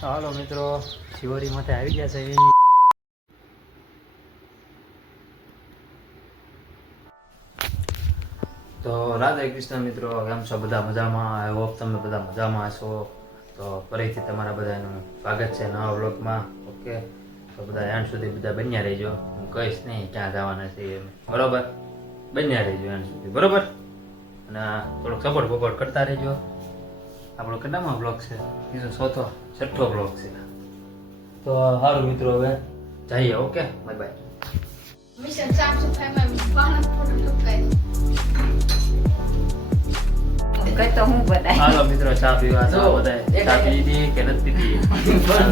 હાલો મિત્રો, શિવરી માથે આવી ગયા છે. તો રાધે કૃષ્ણ મિત્રો, કેમ છો બધા? મજામાં? આઈ હોપ તમે બધા મજામાં હશો. તો ફરીથી તમારા બધાનું સ્વાગત છે નવા વ્લોગમાં. ઓકે, તો બધા એન્ડ સુધી બધા બન્યા રહેજો. હું કહીશ નહીં ક્યાં જવાના છે એમ, બરોબર? બન્યા રહેજો એન્ડ સુધી, બરોબર? અને થોડોક સપોર્ટ કરતા રહેજો. આપણો કેટલામાં બ્લોગ છે? બીજો છઠ્ઠો બ્લોગ છે. તો સારું મિત્રો, હવે જઈએ. Okay, bye bye. મિશન સાફ સફાઈમાં બહાર ફોટો ટપકાય તો હું બતાય. હાલો મિત્રો, ચા પીવા જાઓ. બધા ચા પી લીધી કે નથી પીધી?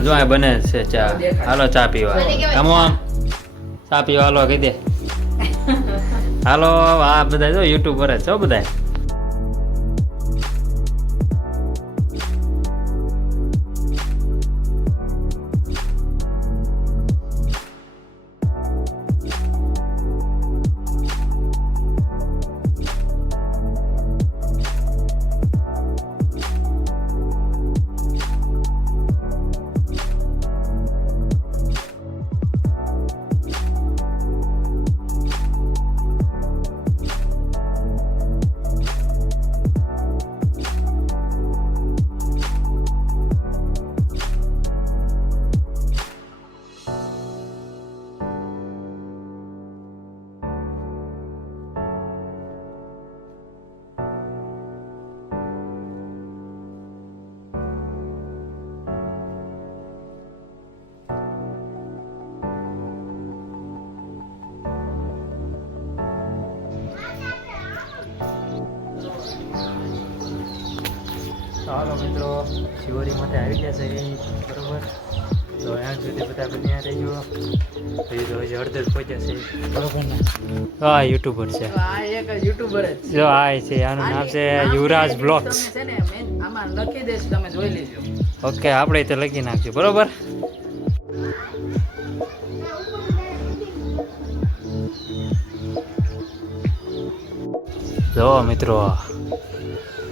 જો આ બને છે ચા. હાલો ચા પીવા. આમ ચા પીવા હાલો કહી દે. હાલો, આ બધા જો યુટ્યુબર જ છો બધા. હાલો મિત્રો, શિવરી માથે આવી ગયા છે, બરોબર? તો એના સુધી બધા બન્યા રહેજો. હજી તો હજી અડધે જ પહોંચ્યા છે, બરોબર ને? હા, યુટ્યુબર છે. આ એક યુટ્યુબર જ જો આ છે, આનું નામ છે યુવરાજ બ્લોગ્સ. તમે છે ને આમાં લખી દેશ, તમે જોઈ લેજો. ઓકે, આપણે તો લખી નાખશું, બરોબર? જો મિત્રો,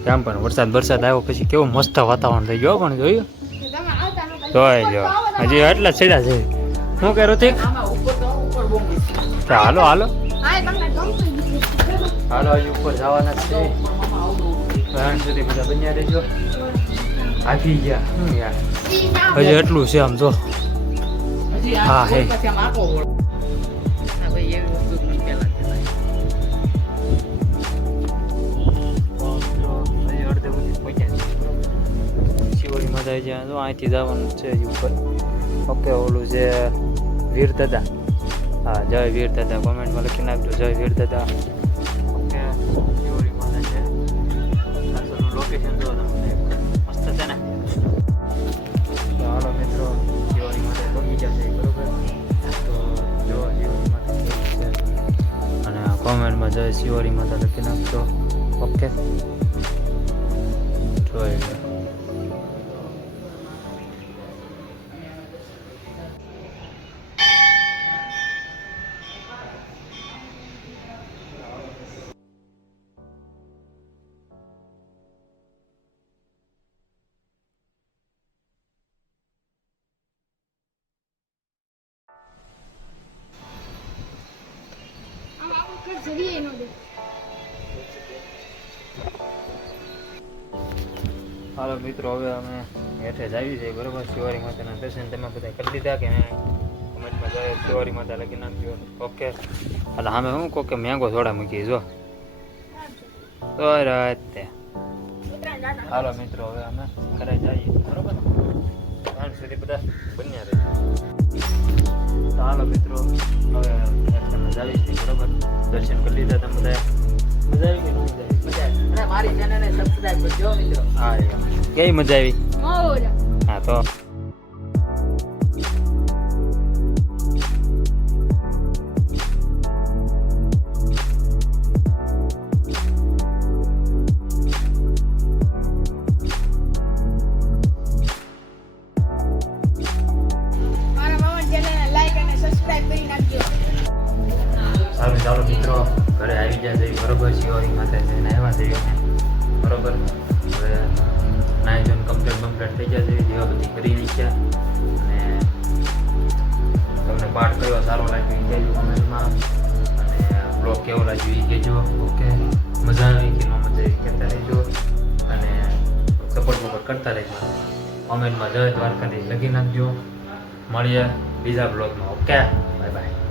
કેમ પણ વરસાદ આવ્યો પછી કેવું મસ્ત વાતાવરણ થઈ ગયું. પણ જોયું? જોઈ લો, હજી એટલા જ સીધા છે. શું કે ઋતિક? આમાં ઉપર તો ઉપર બહુ મસ્ત. હાલો હાલો હા, તમને ગમતું હાલો, હજી ઉપર જવાના જ છે. ઘણા સુધી બધા બન્યા રહેજો. આવી ગયા શું યાર, હજી એટલું છે આમ જો. હજી હા, હે. પછી આમ આખો ના ભાઈ, એવી વસ્તુ મને પહેલા કહેવાય. શિવરી માતા જ્યાં જો અહીંથી જવાનું છે ઉપર. ઓકે, ઓલું છે વીર દાદા. હા, જય વીર દાદા. કોમેન્ટમાં લખી નાખજો, જય વીર દાદા. ઓકે, શિવરી માતા છે. પાછળનું લોકેશન જો તમને, મસ્ત છે ને? તો હાલો મિત્રો, શિવરી માતા પહોંચી જશે, બરોબર? તો જો શિવરી માતા છે, અને કોમેન્ટમાં જય શિવરી માતા લખી નાખજો. ઓકે, જોઈ લો. હાલો મિત્રો, હવે અમે હેઠે જ આવી જઈએ, બરોબર? શિવારી માતાના દર્શન તમે બધા કરી લીધા કે કમેન્ટમાં જાય શિવારી માતા લખી નાખજો. ઓકે, એટલે અમે શું કહો કે મેંગો થોડા મૂકીએ જો. તો રાતે હાલો મિત્રો, હવે અમે ઘરે જઈએ, બરોબર? ત્યાં સુધી બધા બન્યા રહે. તો હાલો મિત્રો, હવે હેઠે જાવી છીએ, બરોબર? દર્શન કરી લીધા તમે બધા? મજા આવી કે ન મજા આવી? મજા આવે. અને મારી ચેનલને સબસ્ક્રાઇબ કરજો મિત્રો. હા, કેવી મજા આવી? હા, તો ચાલો મિત્રો, ઘરે આવી ગયા છે, બરોબર? શિવારી માતા જઈને આવ્યા છે, બરોબર? હવે નાઈ જોઈને કમ્પ્લીટ થઈ ગયા છે, દીવાબત્તી ભરી નાખ્યા. અને તમને પાઠ કયો સારો લાગ્યો એ કહેજો કમેન્ટમાં. અને બ્લોગ કેવો લાગ્યો એ કહેજો. ઓકે, મજા આવી કે ન મજા આવી કહેતા રહેજો. અને સપોર્ટ કરતા રહેજો. કોમેન્ટમાં જય દ્વારકાધીશ લખી નાખજો. મળીએ બીજા બ્લોગમાં. Okay, bye bye.